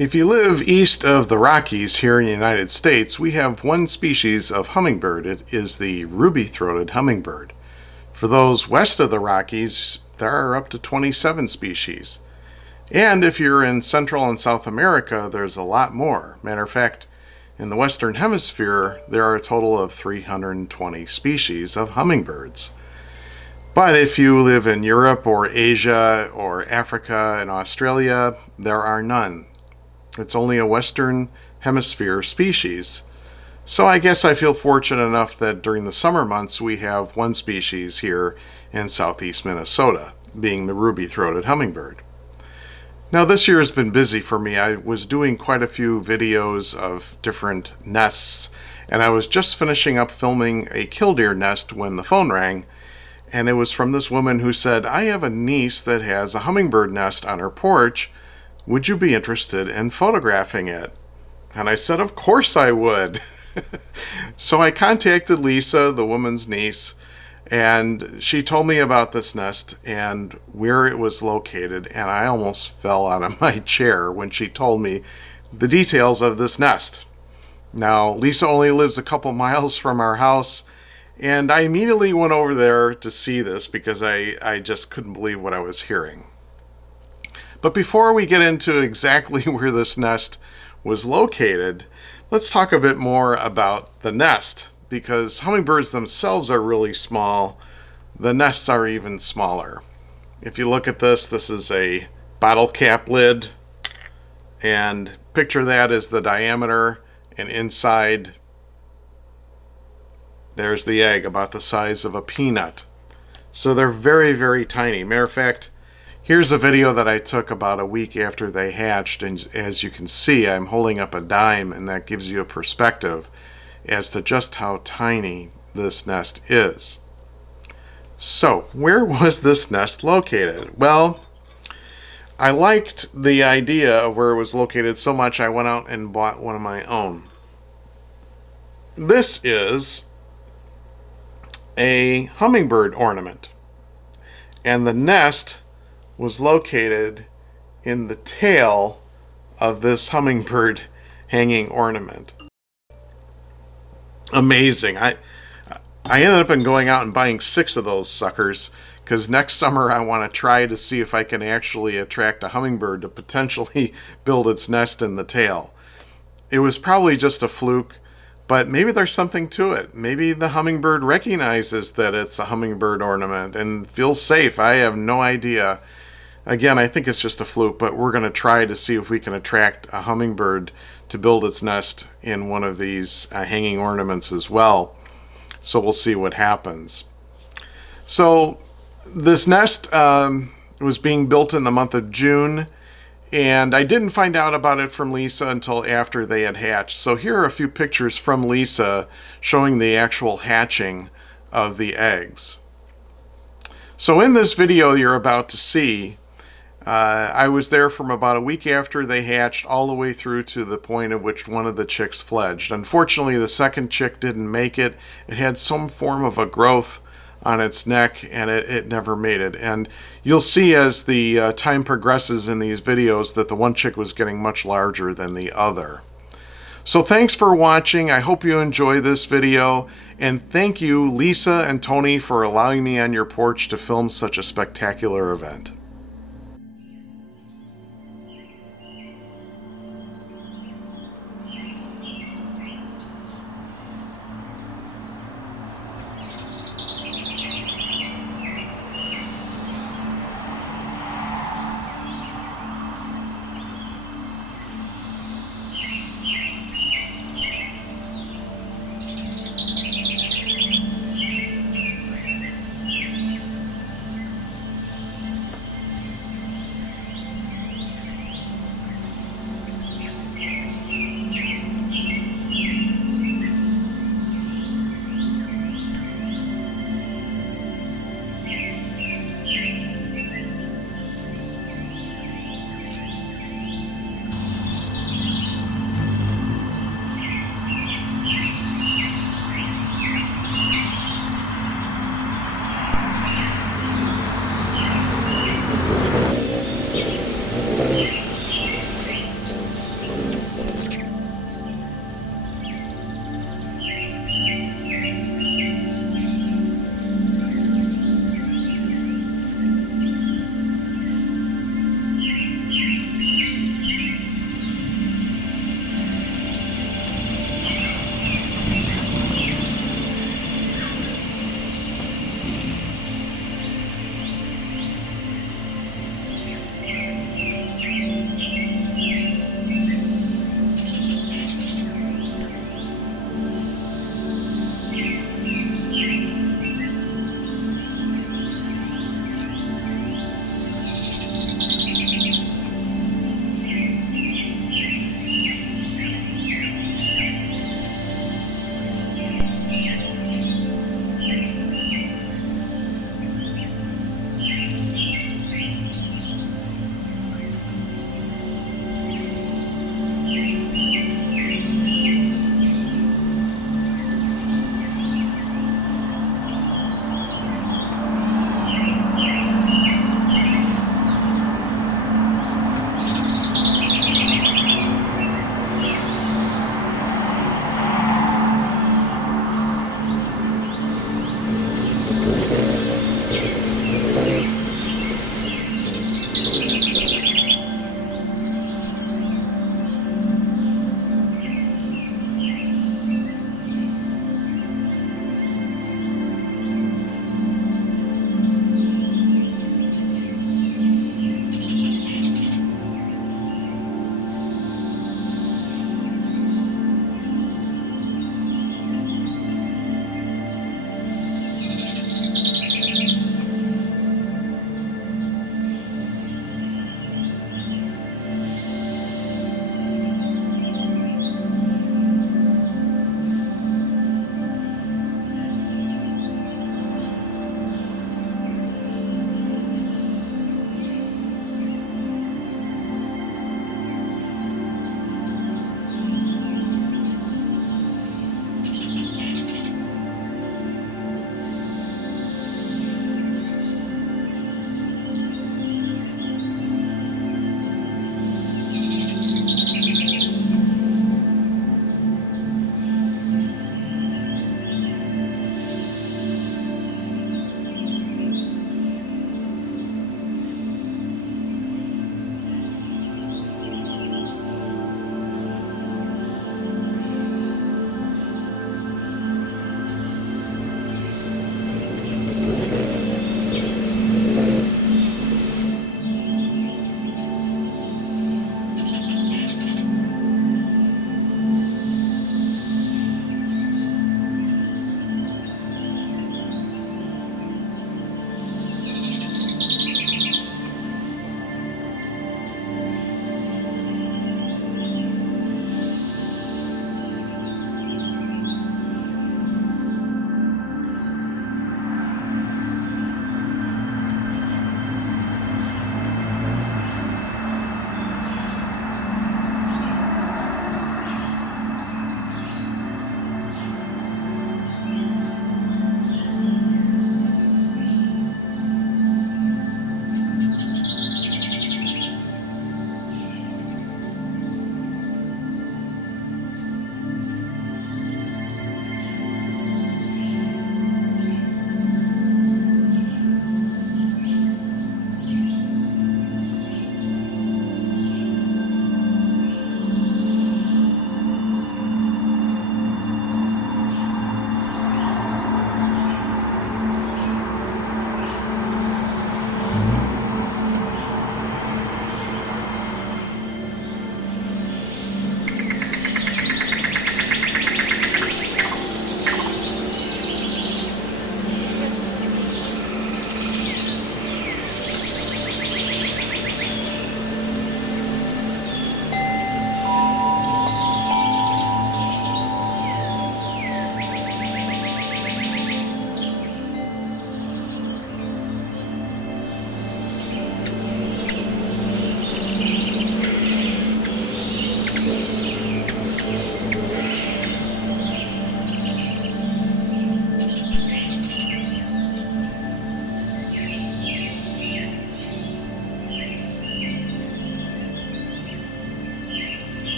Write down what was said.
If you live east of the Rockies here in the United States, we have one species of hummingbird. It is the ruby-throated hummingbird. For those west of the Rockies, there are up to 27 species. And if you're in Central and South America, there's a lot more. Matter of fact, in the Western Hemisphere, there are a total of 320 species of hummingbirds. But if you live in Europe or Asia or Africa and Australia, there are none. It's only a Western Hemisphere species. So I guess I feel fortunate enough that during the summer months we have one species here in southeast Minnesota, being the ruby-throated hummingbird. Now this year has been busy for me. I was doing quite a few videos of different nests, and I was just finishing up filming a killdeer nest when the phone rang, and it was from this woman who said, "I have a niece that has a hummingbird nest on her porch. Would you be interested in photographing it?" And I said, of course I would. So I contacted Lisa, the woman's niece, and she told me about this nest and where it was located, and I almost fell out of my chair when she told me the details of this nest. Now, Lisa only lives a couple miles from our house, and I immediately went over there to see this because I just couldn't believe what I was hearing. But before we get into exactly where this nest was located, let's talk a bit more about the nest, because hummingbirds themselves are really small. The nests are even smaller. If you look at this, this is a bottle cap lid, and picture that as the diameter, and inside there's the egg, about the size of a peanut. So they're very, very tiny. Matter of fact, here's a video that I took about a week after they hatched, and as you can see, I'm holding up a dime, and that gives you a perspective as to just how tiny this nest is. So, where was this nest located? Well, I liked the idea of where it was located so much I went out and bought one of my own. This is a hummingbird ornament, and the nest was located in the tail of this hummingbird hanging ornament. Amazing. I ended up going out and buying 6 of those suckers, because next summer I want to try to see if I can actually attract a hummingbird to potentially build its nest in the tail. It was probably just a fluke, but maybe there's something to it. Maybe the hummingbird recognizes that it's a hummingbird ornament and feels safe. I have no idea. Again, I think it's just a fluke, but we're going to try to see if we can attract a hummingbird to build its nest in one of these hanging ornaments as well. So we'll see what happens. So this nest was being built in the month of June, and I didn't find out about it from Lisa until after they had hatched. So here are a few pictures from Lisa showing the actual hatching of the eggs. So in this video you're about to see, I was there from about a week after they hatched all the way through to the point at which one of the chicks fledged. Unfortunately, the second chick didn't make it. It had some form of a growth on its neck, and it never made it. And you'll see as the time progresses in these videos that the one chick was getting much larger than the other. So thanks for watching. I hope you enjoy this video, and thank you Lisa and Tony for allowing me on your porch to film such a spectacular event.